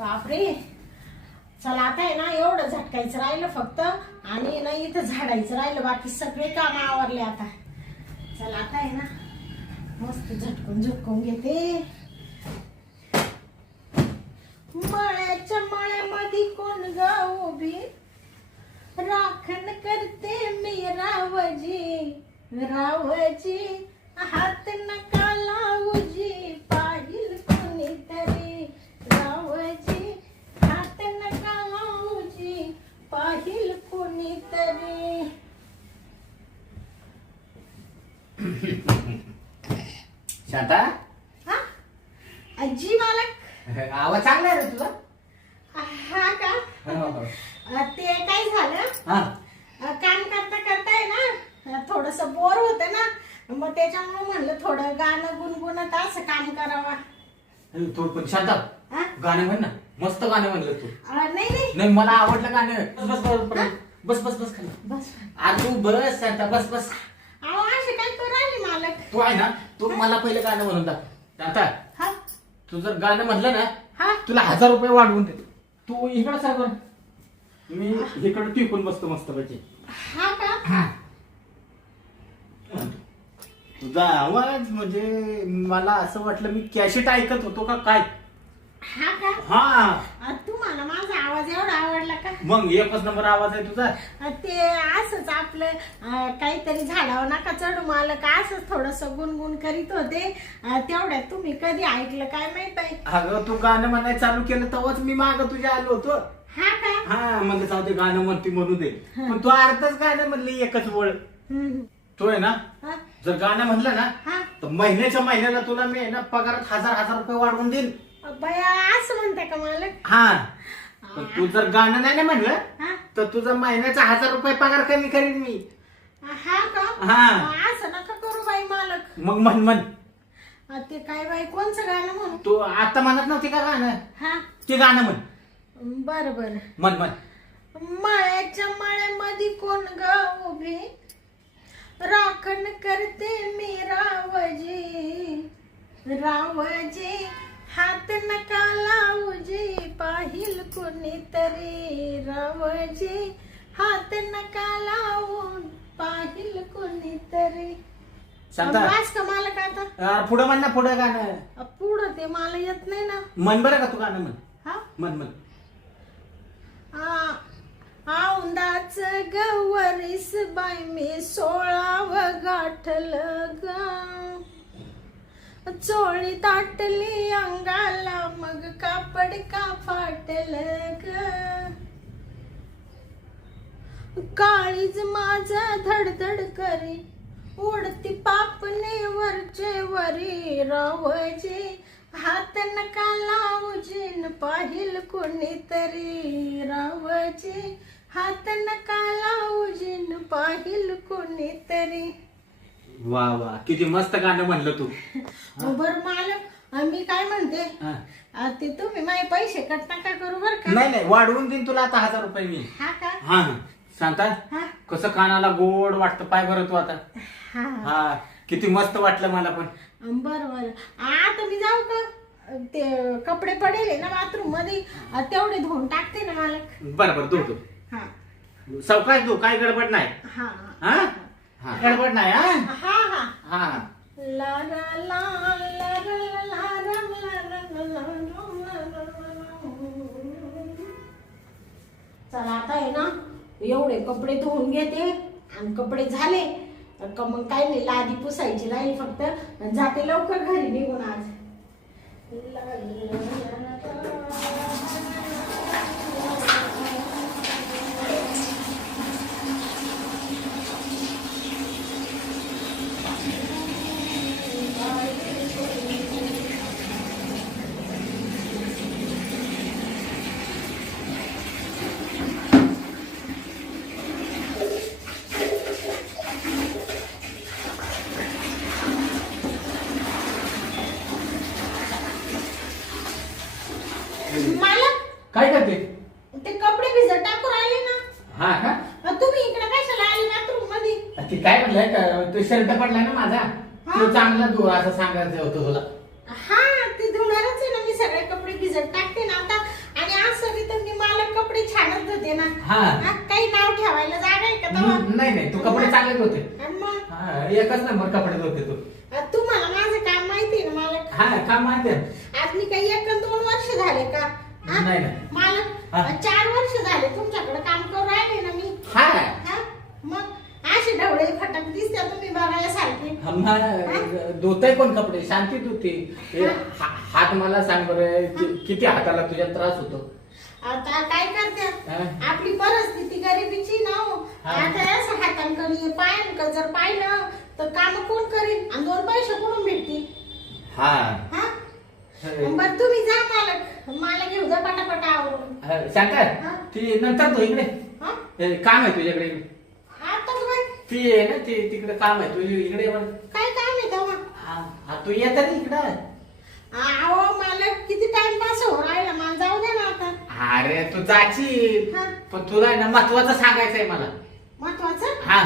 बापरे. चला आता आहे ना एवढं झटकायचं राहिलं फक्त आणि ना इथं झाडायचं राहिलं, बाकी सगळे काम आवरले आता. चला आता आहे ना मस्त झटकून घेते. मळ्याच्या मळ्यामध्ये कोण गाव उभी राखण करते मी रावजी हात नका लावूजी पाहिल कोणीतरी रावजी हात नका लावूजी पाहिल कोणीतरी. शांता हा आजी मालक आवाज चांगला आहे रे तुझा. हा का. हो. ते काय झालं हा काम करता आहे ना थोडस बोर होत ना, मग त्याच्यामुळे म्हणलं थोडं गाणं गुणगुणत असं काम करावा. थोडं पण शांता हा? गाणं म्हण ना, मस्त गाणं म्हणलं तू. नाही नाही मला आवडलं गाणं. बस बस बस बस खाली बस. अरे तू बस शांता बस बस. अहो असे काय करू राहिले मालक. तू आहे ना, तू मला पहिलं गाणं म्हणून टाक. शांता हा तू जर गाणं म्हणलं ना हा तुला 1000 रुपये वाढवून दे. तू इकडं सारखं मी इकडं टिकून बसतो मस्त पैकी. हा का. तुझा आवाज म्हणजे मला असं वाटलं मी कॅसेट ऐकत होतो का काय. हा का. हा तुम्हाला माझा आवाज एवढा आवडला का. मग एकच नंबर आवाज आहे तुझा. ते असंच आपलं काहीतरी झाडावर नका चढू मालक, असंच थोडस गुणगुण करीत होते. तेवढ्यात तुम्ही कधी ऐकलं काय माहित आहे. अगं तू गाणं म्हणायला चालू केलं तेव्हाच मी माग तुझ्या आलो होतो. हा का. हा म्हणलं जाऊ ते गाणं म्हणती म्हणू दे, पण तू अर्धच गाणं म्हणली एकच वळ. तो आहे ना हा जर गाणं म्हणलं ना हा तर महिन्याला तुला मी आहे ना पगारात 1000 रुपये वाढवून देईन. बया असं म्हणताय का मालक. हा पण तू जर गाणं नाही ना म्हणलं हा तर तुझा महिन्याचा 1000 रुपये पगार कमी करीन मी. हा का. हा असं नका करू बाई मालक. मग म्हण ते काय बाई कोणचं गाणं म्हणू. तू आता म्हणत नव्हती का गाणं, हा ते गाणं म्हण. बर बर. म्हण मळ्याच्या मळ्यामध्ये कोण गाव उभी राखण करते मी रावजी हात नका लावूजी पाहिल कोणीतरी रावजी हात नका लावून पाहिल कोणीतरी. शांता वाच का मालक आता. पुढं म्हण ना, पुढं गाणं पुढं ते मला येत नाही ना. म्हण बरं का तू गाणं म्हण. हा म्हण औंदाच गवरीस बाई मी 16व गाठलं ग चोळी ताटली अंगाला मग कापड का फाटलं ग काळीज माझा धडधड करी उडती पापणे वरचे वरी रावजी हात नका लावूजीन पाहिल कोणीतरी रावजी हात नका लावूजीन पाहिल कोणीतरी. वा वा किती मस्त गाणं म्हणलं तू. बर मालक मी काय म्हणते ते तुम्ही माझे पैसे कट नका करू बर का. नाही वाढवून देईन तुला आता 1000 रुपये मी. हा का. हा शांता हा कसं कानाला गोड वाटतं पाय बरं तू आता. हा हा किती मस्त वाटलं मला पण. बर बर. आता मी जाऊ का. ते कपडे पडेल ना बाथरूम मध्ये तेवढे धुवून टाकते ना मालक. बरं धुतो. हा सावकाश धु, काही गडबड नाही. हा हा हा गडबड नाही. हा हा हा हा ला ला ला ला ला ला रम ला रम ला रम ला रम. चला आता आहे ना एवढे कपडे धुवून घेते आणि कपडे झाले का मग काय नाही लादी पुसायची राहील फक्त. जाते लवकर घरी निघून आज. ला ला ला ला. मालक काय करते. ते कपडे भिजत टाकून आले ना. हा का तुम्ही इकडे कशाला आले बाथरूम मध्ये. ते काय म्हणलंय तो शर्ट पडला ना माझा तो चांगला धु असं सांगायचं होतं तुला. हा ते धुणारच आहे ना मी सगळे कपडे भिजत टाकते ना आता. कपडे छानच होते ना. हा. काही नाव ठेवायला जागा आहे का तेव्हा? नाही तू कपडे चांगलेच होते. आणि मग हा, एकच नंबर कपडे होते तू. तुम्हाला माझं काम माहिती आहे ना मालक. हा काम माहिती आहे. आज मी काही 1-2 वर्ष झाले का? हा? नाही नाही. मालक हा. 4 वर्ष झाले तुमच्याकडे काम करून राहिले ना मी. हा हा? मग असे ढवळे फटक दिसत्या तुम्ही बघायला सारखे. धुताय कोण कपडे? शांती धुते. हात मला सांग बरं किती हाताला तुझ्या त्रास होतो? आता काय करते हा? आपली परिस्थिती गरिबीची ना हो. हा. आता असं हातांकडे पायांकडे जर पाहिलं तर काम कोण करीन आणि 2 पैसे कोण भेटतील? हा हा? बरं तुम्ही जा मालक, मला घेऊ द्या पटापट आवरून. शंकर हा? ती नंतर तू इकडे हा? काम आहे तुझ्याकडे. आता काय ती आहे ना ती तिकडे काम आहे तुझी इकडे ये बरं. काय काम आहे तेव्हा? हा तू येत रे इकडं. अहो मालक किती टाइम पास हो राहिला, मला जाऊ द्या ना आता. अरे तू जाशील हा. पण तुला आहे ना महत्वाचं सांगायचंय मला. महत्वाचं हा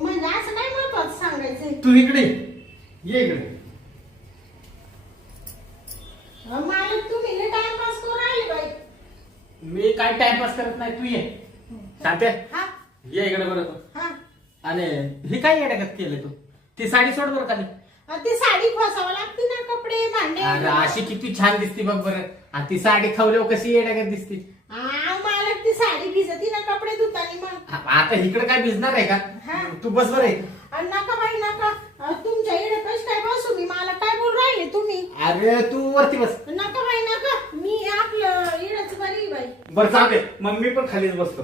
म्हणजे असं काय महत्वाचं सांगायचंय? तू इकडे ये इकडे. मालक तुम्ही टाइम पास करून राहिले बाई. मी काय टाइमपास करत नाही तू ये. सांगते हा ये इकडे बरं तू. हा. आणि हे काय येड्यागत केलं तू? ती साडी सोड बरं खाली. ती साडी खोसावं लागते ना, कपडे भांडे. अरे अशी किती छान दिसती बघ बरं. आणि ती साडी खावल्यावर कशी येड्यागत दिसती. मालक ती साडी भिजती ना कपडे धुतानी मग. आता इकडे काय भिजणार आहे हा. का? तू बस बरं आहे. नका बाई नका. तुमच्या इकडे कशी काय बसू मी? मला काय बोल राहिले तुम्ही? अरे तू वरती बस. नका बाई नका, मी आपलं इडच बरी बाई. बरं चालते मग मी पण खालीच बसतो.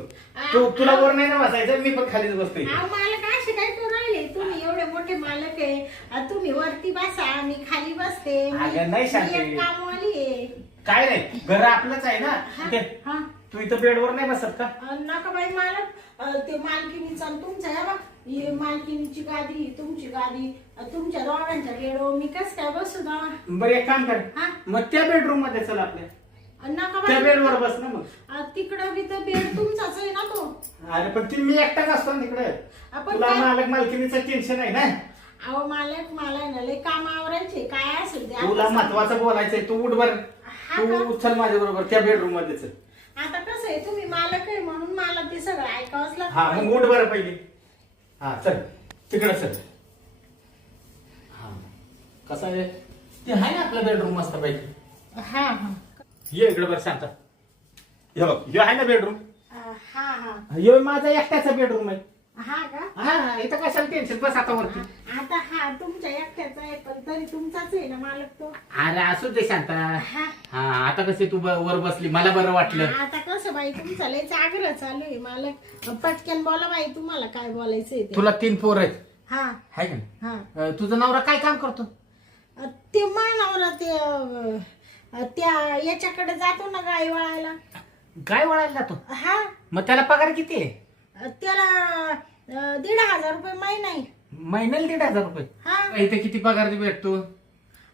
तुला वर नाही ना बसायचं, मी पण खालीच बसतो इथे. मालक असे काय करू राहिले तुम्ही? एवढे मोठे मालक आहे, तुम्ही वरती बसा मी खाली बसते. अगं नाही शांती. मी एक कामवाली आहे. काय नाही घर आपलंच आहे ना. इथे. हा. तू इथं बेडवर नाही बसत का? नका बाई मालक, ते मालकीनीचा आणि तुमचा आहे बा, ही मालकीनीची गादी तुमची गादी, तुमच्या दोघांच्या बेडवर मी कस काय बसू दा? बरं एक काम कर. हा? मग त्या बेडरूम मध्ये चल आपल्या. नका त्या बाई, बेडवर बस ना मग. तिकडं बी तर बेड तुमचाच आहे ना तो. अरे पण ती मी एकटाच असतो ना तिकडे. आपण तुला काय- मालक मालकिनीचं टेन्शन आहे ना. अहो मालक मला आहे ना लय काम आवरायचे, काय असेल ते तुला आता महत्वाचं बोलायचंय. तू उठ बर. हा तू चल माझ्या बरोबर त्या बेडरूम मध्ये चल. आता कसं आहे तुम्ही मालक आहे म्हणून मला ते सगळं ऐकावंच हा लागतं. मग उठ बरं पहिली. हा चल तिकडे चल. हा कसं आहे ते आहे ना आपलं बेडरूम मस्त पैकी. हा हा. ये इकडे बरं शांत. हे बघ हे आहे ना बेडरूम. हा हा. हे माझा एकट्याचा बेडरूम आहे. हा का? हा इथं कशाला टेन्शन बस आता वरती. आता हा तुमच्या एकट्याचा आहे पण तरी तुमचाच आहे ना मालक तो. अरे असू दे शांता. हा. हा आता कसे तू वर बसली मला बरं वाटलं. आता कसं बाई तुमचा लयच आग्रह चालू आहे मालक. पटकन बोला बाई तुम्हाला काय बोलायचंय ते. तुला 3 पोर आहेत हा आहे का हा. नाही? तुझा नवरा काय काम करतो? ते मानावर ते त्या याच्याकडे जातो ना गाई वळायला. काय वळायला जातो? हा. मग त्याला पगार किती आहे? त्याला 1,500 रुपये महिना आहे. महिन्याला 1,500 रुपये. हा. इथे किती पगार भेटतो?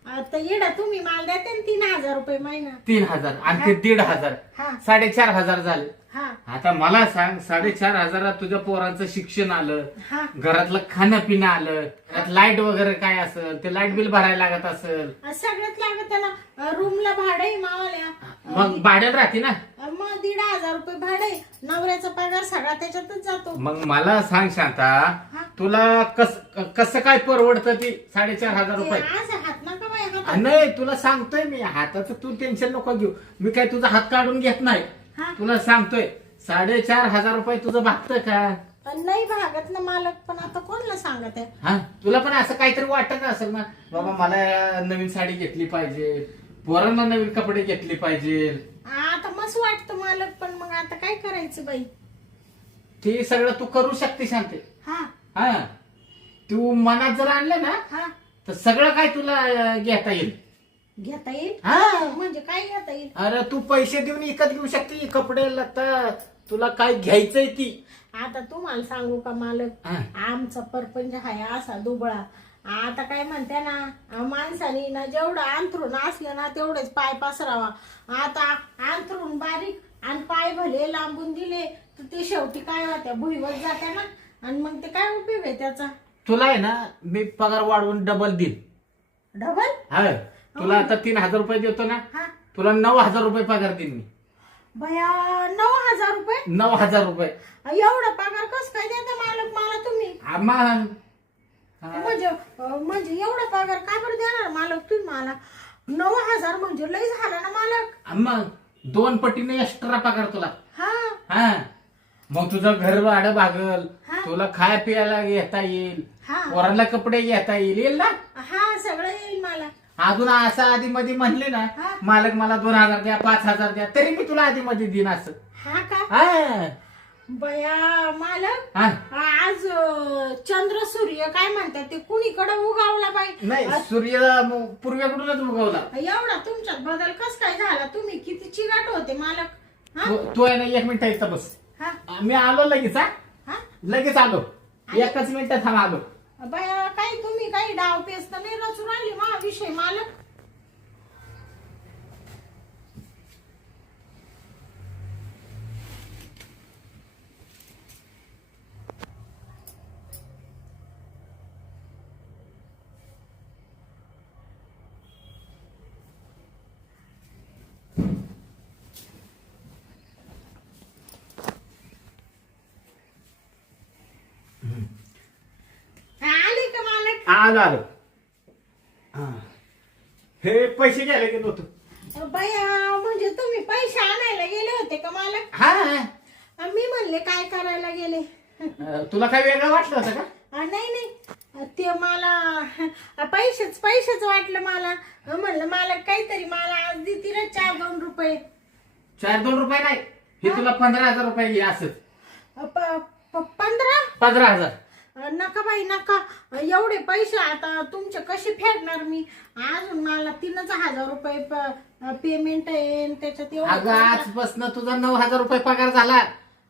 आता येडा तुम्ही माल देते ना 3,000 रुपये महिना. 3,000 आणि ते 1,500 हा 4,500 झाले. हा आता मला सांग 4,500 तुझ्या पोरांचं शिक्षण आलं, हा. घरातलं खाणं पिणं आलं, घरात लाईट वगैरे काय असेल ते लाईट बिल भरायला लागत असेल. सगळ्यात लागत त्याला. रूमला भाडं आहे मावाल्या. मग भाड्यात राहते ना. मग 1,500 रुपये भाडे. नवऱ्याचा पगार सगळा त्याच्यातच जातो. मग मला सांग शांता हा. तुला कसं काय परवडतं ती 4,500 ते रुपये? असं हात नका बाई हातात. नाही तुला सांगतोय मी हाताचं तू टेन्शन नको घेऊ. मी काय तुझा हात काढून घेत नाही. हा. तुला सांगतोय 4,500 रुपये तुझं भागतं का? पण नाही भागत ना मालक. पण आता कोणाला सांगत आहे? हा तुला पण असं काहीतरी वाटत असेल ना बाबा मला नवीन साडी घेतली पाहिजे, पोरांना नवीन कपडे घेतले पाहिजे. आता मस्त वाटतं मालक. पण मग आता काय करायचं बाई? ते सगळं तू करू शकते शांते. हा हा तू मनात जर आणलं ना हा. तर सगळं काय तुला घेता येईल. घेता येईल? हा. म्हणजे काय घेता येईल? अरे तू पैसे देऊन विकत घेऊ शकते कपडे लत्ता. तुला काय घ्यायचंय ती. आता तुम्हाला सांगू का मालक, हा. आमचा परपंच आहे असा दुबळा. आता काय म्हणते ना माणसाने ना जेवढं अंथरून असलं ना तेवढेच पाय पसरावा. आता अंथरून बारीक आणि पाय भले लांबून दिले तर ते शेवटी काय होत्या भुईवर जात्या ना. आणि मग ते काय उपयोग आहे त्याचा? तुला आहे ना मी पगार वाढवून डबल देईन. डबल? हा तुला आता 3,000 रुपये देतो ना, हा. तुला 9,000 रुपये पगार देईन मी. बया 9,000 रुपये 9,000 रुपये. एवढा पगार कस काय देता मालक मला तुम्ही? मग म्हणजे एवढा पगार का बरं देणार मालक तुम्ही मला? 9,000 म्हणजे लय झाला ना मालक. मग 2 पटीने एक्स्ट्रा पगार तुला. हा हा मग तुझं घर भाडं भागल, हा. तुला खाय प्यायला घेता येईल, हा पोराला कपडे घेता येईल ना. हा सगळं येईल मला. अजून असं आधी मध्ये म्हणले ना हा. मालक मला 2,000 द्या 5,000 द्या तरी मी तुला आधी मध्ये देईन असं. हा का हा. बया मालक हा. आज चंद्र सूर्य काय म्हणतात ते कुणीकडे उगावला बाई? नाही सूर्य पूर्वेकडूनच उगवला. एवढा तुमच्यात बदल कस काय झाला? तुम्ही किती चिराट होते मालक. हा तू आहे ना 1 मिनिट इथं बस. हा मी आलो लगेच. हा हा लगेच आलो. 1च मिनिटात थांब आलो. बया काही तुम्ही काही डाव पेच तर नाही रचून राहिली मा विषय मालक. आले का मालक? आलो आलो. हा. हे पैसे घ्यायला गेलो होतो. बया म्हणजे तुम्ही पैसे आणायला गेले होते का मालक? हा. मी म्हणले काय करायला गेले. तुला काय वेगळं वाटलं होतं का? नाही नाही ते मला पैसेच वाटलं मला. म्हणलं मला काहीतरी मला आज देतील 4-2 रुपये. 4-2 रुपये नाही, हे तुला 15,000 रुपये घे असंच. 15,000. नका बाई नका. एवढे पैसे आता तुमचे कसे फेडणार मी? अजून मला 3,000 रुपये पेमेंट आहे त्याच्यात अगं एवढं. आजपासून तुझा 9,000 रुपये पगार झाला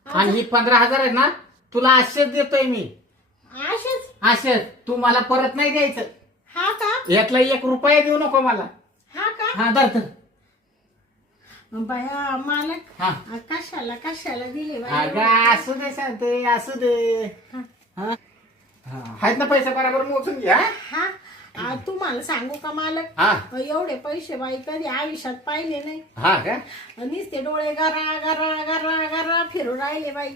आणि ही 15,000 आहे ना तुला असेच देतोय मी. असेच तू मला परत नाही द्यायचं. हा का? यातला 1 रुपया देऊ नको मला. हा का? हा धर. बया मालक हा. कशाला दिले बाई? अगं असू दे सांगते असू दे. हा. हा. हा. आहेत ना पैसे बरोबर मोजून घ्या. हा तुम्हाला सांगू का मालक? हा. एवढे पैसे बाई कधी आयुष्यात पाहिले नाही. हा का? नुसते डोळे गरा गरा गरा गरा फिरून राहिले बाई.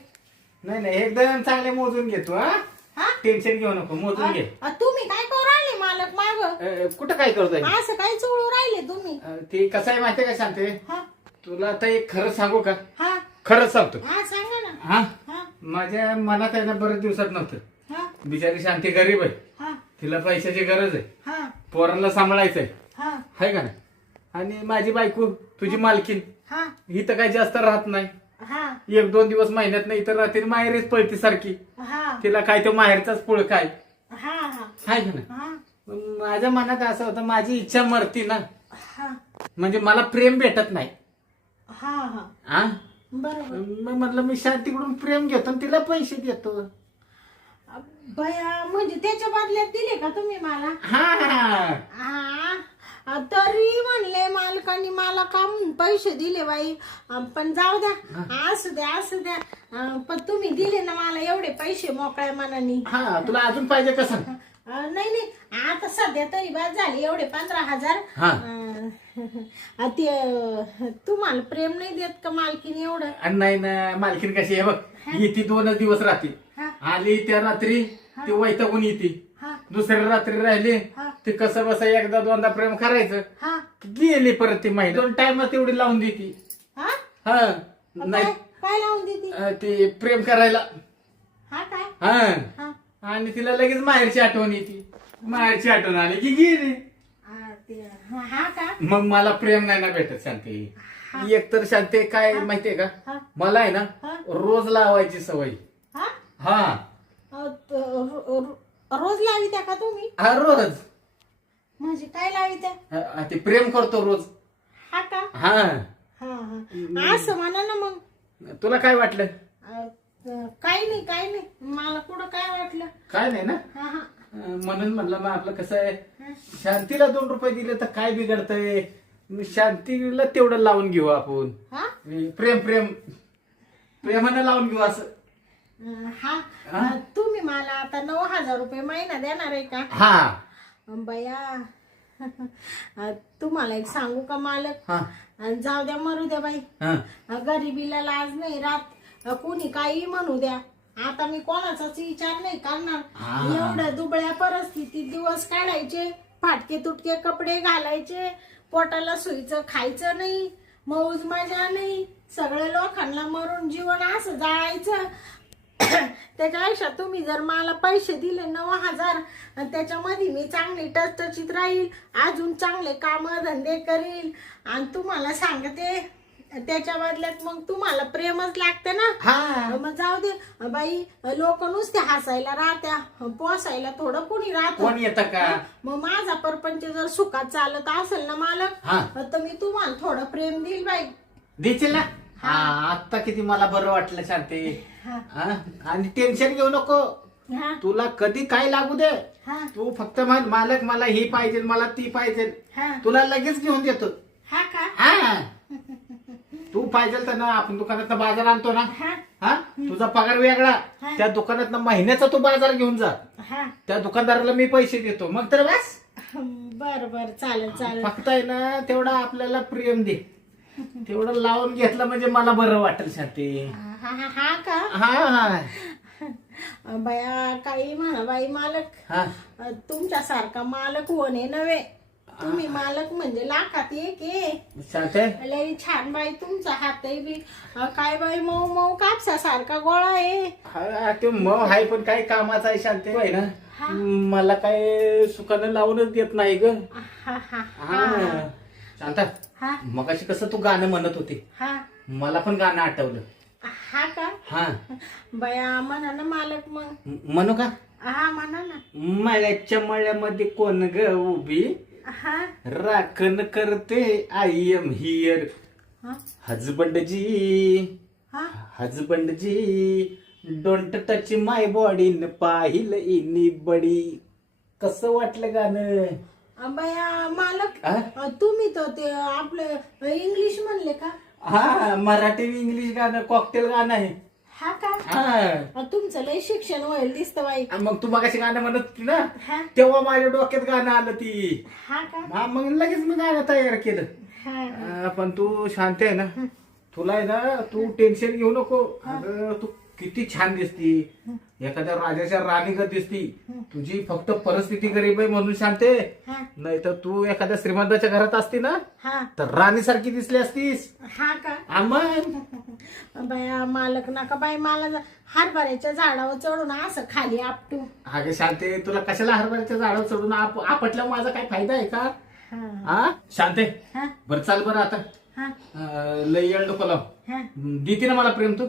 नाही एकदम चांगले मोजून घेतो. हा हा टेन्शन घेऊ नको मोजून घे. तुम्ही काय करू राहिले मालक माग? कुठं काय करतोय? असं काय चोळू राहिले तुम्ही? ते कसं आहे माहितीये का सांगते हा तुला आता एक खरं सांगू का? हा खरंच सांगतो. हा सांगा ना. हा हा माझ्या मनात आहे ना बरेच दिवसात नव्हतं. हा बिचारी शांती गरीब आहे, हा तिला पैशाची गरज आहे, हा पोरांना सांभाळायचंय हा हाय का ना. आणि माझी बायको तुझी मालकीन हा ही तर काही जास्त राहत नाही. हा 1-2 दिवस महिन्यात नाही तर रात्री माहेरीच पळती सारखी. हा तिला काय तो माहेरचाच पुळ काय हा हाय का ना. हा माझ्या मनात असं होतं माझी इच्छा मरती ना हा म्हणजे मला प्रेम भेटत नाही. हा हा हा बरोबर. मग म्हटलं मी शांतीकडून प्रेम घेतो आणि तिला पैसे देतो. बया म्हणजे त्याच्या बदल्यात दिले का तुम्ही मला? हा हा तरी म्हणले मालकांनी मला काम पैसे दिले बाई. पण जाऊ द्या असू द्या. पण तुम्ही दिले ना मला एवढे पैसे मोकळ्या मनाने. हा तुला अजून पाहिजे का सांग? नाही आता सध्या तरी बाद झाले एवढे 15,000. हा. ते तुम्हाला प्रेम नाही देत का मालकीने एवढं? आणि नाही ना मालकीन कशी आहे बघ, येते 2च दिवस राहते. हा आली त्या रात्री ती वैतागून येते, हा दुसऱ्या रात्री राहिली हा ते कसं बस 1-2दा प्रेम करायचं, हा गेली परत ती महिला 2 टाइम तेवढी लावून देते. हा हा काय नाही काय लावून देते? ते प्रेम करायला. हा काय? हा हा आणि तिला लगेच माहेरची आठवण येते. माहेरची आठवण आली की गेली. हा का? मग मला प्रेम नाही ना भेटत शांती. एक तर शांती काय माहितीये का, हा मला आहे ना हा रोज लावायची सवय. हा हा रोज लावित्या का तुम्ही? हा रोज. म्हणजे काय लावित्या? ते प्रेम करतो रोज. हा का? हा हा हा असं म्हणा ना मग. तुला काय वाटलं? काही नाही मला कुठं काय वाटलं. काय नाही ना. हा हा म्हणून म्हणलं मग आपलं कसं आहे शांतीला 2 रुपये दिले तर काय बिघडतंय. शांतीला तेवढं लावून घेऊ आपण. हा प्रेमानं लावून घेऊ असं. हा तुम्ही मला आता 9,000 रुपये महिना देणार आहे का? हा बया तुम्हाला एक सांगू का मालक? हा जाऊ द्या मरू द्या बाई. हा गरिबीला लाज नाही राहत. कोणी काही म्हणू द्या, आता मी कोणाचाच विचार नाही करणार. हा. एवढ्या दुबळ्या परिस्थितीत दिवस काढायचे, फाटके तुटके कपडे घालायचे, पोटाला सुईचं खायचं नाही, मौज मजा नाही, सगळ्या लोकांना मरून जीवन असं जायचं. त्याच्यापेक्षा तुम्ही जर मला पैसे दिले 9,000, त्याच्यामध्ये मी चांगली टचटचीत राहील, अजून चांगले काम धंदे करील. आणि तुम्हाला सांगते त्याच्या बदल्यात मग तुम्हाला प्रेमच लागते ना. हा मग जाऊ दे बाई, लोक नुसते हसायला राहत्या, पोसायला थोडं कोणी राहत. कोण येतं का? मग माझा परपंच जर सुखात चालत असेल ना मालक, हा तर मी तुम्हाला थोडं प्रेम देईल बाई. देशील ना? हा आता किती मला बरं वाटलं शांती. हा हा आणि टेन्शन घेऊ नको. हा तुला कधी काय लागू दे, हा तू फक्त म्हण मालक मला ही पाहिजे मला ती पाहिजे, हा तुला लगेच घेऊन देतो. हा का? हा तू पाहिजे तर ना आपण दुकानात बाजार आणतो ना, हा हा तुझा पगार वेगळा, हा. त्या दुकानात महिन्याचा तू बाजार घेऊन जा, हा त्या दुकानदाराला मी पैसे देतो, मग तर बस. बर बर चालेल चालेल. फक्त आहे ना तेवढा आपल्याला प्रेम दे, तेवढं लावून घेतलं म्हणजे मला बरं वाटेल शांती. हा हा हा का? हा हा बया काही म्हणा बाई मालक, हा तुमच्यासारखा मालक होणे नव्हे. तुम्ही मालक म्हणजे लाखात एक आहे. शांते लई छान बाई तुमचा हातही बी काय बाई मऊ मऊ कापसासारखा गोळा आहे. हा ते मग आहे पण काही कामाचा आहे शांती आहे हा. ना, मला काय सुखानं लावूनच देत नाही ग. हा हा हा शांता, हा मगाशी कसं तू गाणं म्हणत होती, हा मला पण गाणं आठवलं. हा का? हा बया म्हणा ना मालक मग. म्हणू का? हा म्हणा ना. मळ्याच्या मळ्यामध्ये कोण ग उभी, हा राखण करते आय एम हिअर. हा हजबंडजी हा हजबंडजी डोंट टच माय बॉडी न पाहिलं इनी बडी. कसं वाटलं गाणं? बया मालक, हा? तुम्ही तर ते आपलं इंग्लिश म्हणले का? हा मराठी इंग्लिश गाणं कॉकटेल गाणं आहे. हा का? हा तुमचं लय शिक्षण होईल दिसतं बाई. मग तू मगाशी गाणं म्हणत होती ना, हा तेव्हा माझ्या डोक्यात गाणं आलं ती. हा का? हा मग लगेच मी गाणं तयार केलं. हा पण तू शांत आहे ना, तुला आहे ना, तू टेन्शन घेऊ नको. अगं तू किती छान दिसती, एखाद्या राजाच्या राणीगत दिसती. तुझी फक्त परिस्थिती गरीब आहे म्हणून शांत आहे, हा नाही तर तू एखाद्या श्रीमंताच्या घरात असती ना हा तर राणीसारखी दिसली असतीस. हा का? मग बया मालक नका बाई, मला हरभऱ्याच्या झाडावर चढून असं खाली आपटू. अगं शांते, तुला कशाला हरभऱ्याच्या झाडावर चढून आपटल्या माझा काय फायदा आहे का? हा हा शांते, हा बरं चाल बरं आता. हा लय येळ नको लाव. हा देते ना मला प्रेम तू?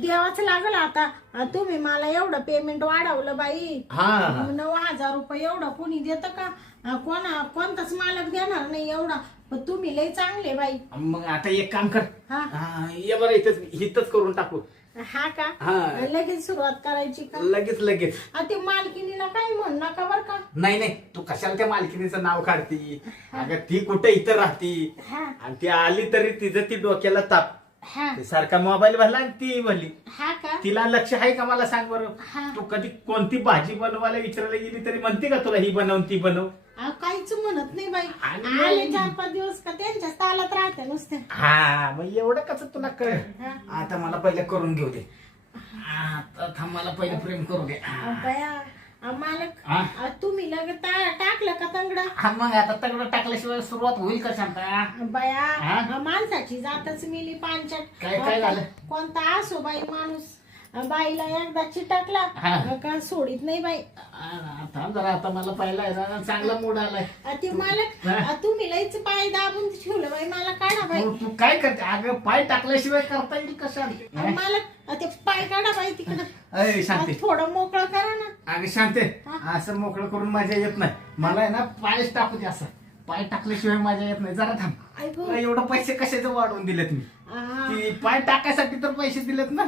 द्यावाच लागल आता. तुम्ही मला एवढं पेमेंट वाढवलं बाई. हा 9,000 रुपये एवढं कोणी देतं का? कोणताच मालक देणार नाही एवढा. पण तुम्ही लय चांगले बाई. मग आता एक काम कर, हा ये बरं इथंच करून टाकू. हा का? हा लगेच सुरुवात करायची का? लगेच लगेच. ते मालकिनीला काही म्हणू नका बर का? नाही नाही, तू कशाला त्या मालकिनीचं नाव काढती? अगं ती कुठे इथं राहती, हा आणि ती आली तरी तिचं ती डोक्याला ताप. हा ते सारखा मोबाईल भरला आणि ती भरली. हा का? तिला लक्ष आहे का मला सांग बरं? हा. तू कधी कोणती भाजी बनवायला विचारायला गेली तरी म्हणते का तुला ही बनव ती बनव? काहीच म्हणत नाही बाई. आणि- आले 4-5 दिवस का त्यांच्या तालात राहते नुसते. हा मग एवढं कसं तुला कळ. हा. आता मला पहिले करून घेऊ दे. आता थांब, मला पहिले प्रेम करू दे. बया मालक, हा? तुम्ही लगेच टाकलं का तंगडा? हा मग आता तगडं टाकल्याशिवाय सुरुवात होईल का शांता? बया हा? माणसाची जातच मिली पांचट. काय झालं? कोणता असो बाई माणूस, बाईला एकदा चिटकला हा. का सोडित नाही बाई. थांब जरा, आता मला पहिला आहे ना चांगला मूड आलाय. ते मालक, हा. तुम्ही लईच पाय दाबून ठेवलं बाई, मला काढा बाई. तू काय करते? अगं पाय टाकल्याशिवाय करता येईल का शांती? मालक ते पाय काढा बाई तिकडं. अय शांती, थोडं मोकळं करा ना. अगं शांते, हा. असं मोकळं करून मजा येत नाही. मला आहे ना पायच टाकू दे. असं पाय टाकल्याशिवाय मजा येत नाही. जरा थांब. ऐकू. तुला एवढं पैसे कशाचे वाढवून दिलेत मी? हा की पाय टाकायसाठी तर पैसे दिलेत ना,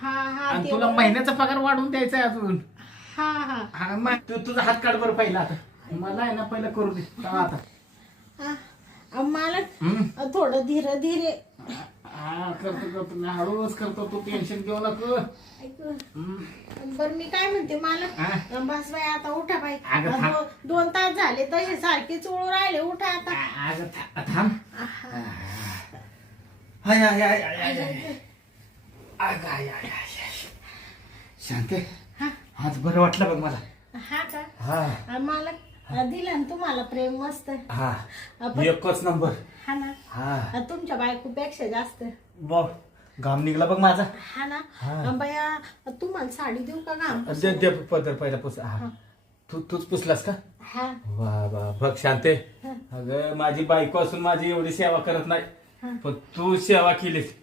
हा आणि ते तुला बरोबर. महिन्याचा पगार वाढवून द्यायचा आहे अजून. हा हा हा मग तू तुझा हात काढ बरं पहिला. आता मला आहे ना पहिलं करू दे. आता मालक हम्म. थोडं धीरे धीरे. हा करतो मी हळूच करतो, तू टेन्शन घेऊ नको. बरं मी काय म्हणते मला बस बाई आता उठा बाई. 2 तास झाले तसे सारखे चोळू राहिले. उठा आता. अगं थांब. हाय हाय हाय हाय अगं हाय हाय शांते, आज बरं वाटलं बघ मला. हा का? हा मला दिलं ना तुम्हाला प्रेम मस्त. हा एकच नंबर. हा ना. हा तुमच्या बायकोपेक्षा जास्त. बघ घाम निघला बघ माझा. हा ना. बया तुम्हाला साडी देऊ का घाम? दे पदर पहिला पुस. हा तूच पुसलास का? हा. वा वा बघ शांते, अगं माझी बायको असून माझी एवढी सेवा करत नाही, पण तू सेवा केलीस.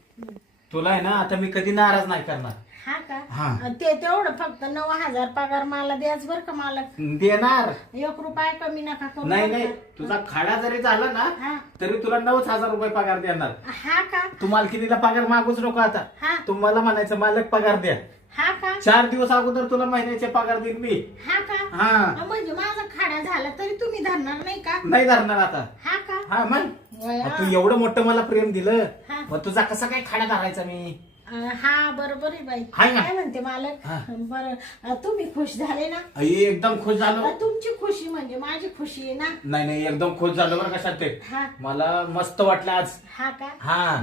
तुला आहे ना आता मी कधी नाराज नाही करणार. हा का? हा. ते तेवढं फक्त 9,000 पगार मला द्याच बर का मालक. देणार 1 रुपया कमी नका करू. नाही नाही, तुझा खाडा जरी झाला ना हा. तरी तुला 9,000 रुपये पगार देणार. हा का? तू मालकिनीला पगार मागूच नको आता. हा. तुम्हाला म्हणायचं मालक पगार द्या. हा का? 4 दिवस अगोदर तुला महिन्याचे पगार देईन मी. हा का? हा म्हणजे माझा खाडा झाला तरी तुम्ही धरणार नाही का? नाही धरणार आता. हा का? हा मग वया. तू एवढं मोठं मला प्रेम दिलं, हा. मग तुझा कसा काय खाडा धरायचा मी? हा बरोबर आहे बाई. हाय ना? काय म्हणते मालक? हा. बरं तुम्ही खुश झाले ना? एकदम खुश झालो. तुमची खुशी म्हणजे माझी खुशी आहे ना. नाही नाही एकदम खुश झालो बरं का शांते. हा. मला मस्त वाटलं आज. हा का? हा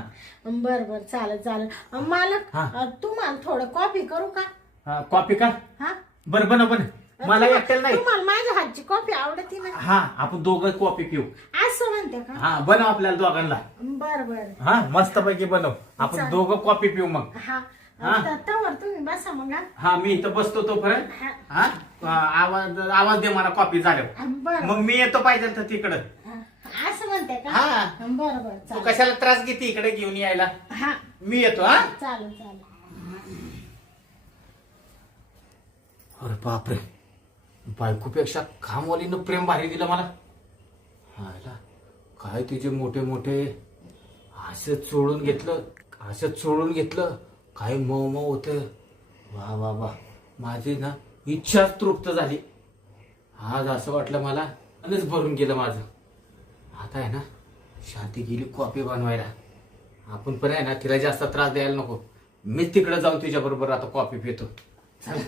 बर बर चालेल चालेल. मालक हा. तुम्हाला थोडं कॉफी करू का? हा कॉफी का? हा. बरं बन मला एकट्याला नाही. तुम्हाला माझ्या हातची कॉफी आवडते ना? हा आपण दोघं कॉफी पिऊ. असं म्हणते का? हा बनव आपल्याला दोघांना. बर बर. हा मस्त पैकी बनव. आपण चालेल. दोघं कॉफी पिऊ मग. हा. हा. तवर तुम्ही बसा मग. हा मी इथं बसतो तोपर्यंत. हा. हा आवाज दे मला कॉफी झाल्यावर. बर. मग मी येतो पाहिजे तर तिकडं. असं म्हणते का? हा. बर बर तू चालेल. कशाला त्रास घेते इकडे घेऊन यायला. हा मी येतो. हा चालेल चालेल. अरे बापरे, बायकोपेक्षा कामवालीनं प्रेम भारी दिलं मला. हायला काय तिचे मोठे मोठे असंच सोडून घेतलं काय मऊ मऊ होत. वा वा वा माझी ना इच्छाच तृप्त झाली. आज असं वाटलं मला अनच भरून गेलं माझं. आता आहे ना शांती गेली कॉफी बनवायला. आपण पण आहे ना तिला जास्त त्रास द्यायला नको. मीच तिकडे जाऊन तिच्या बरोबर आता कॉफी पितो. चला.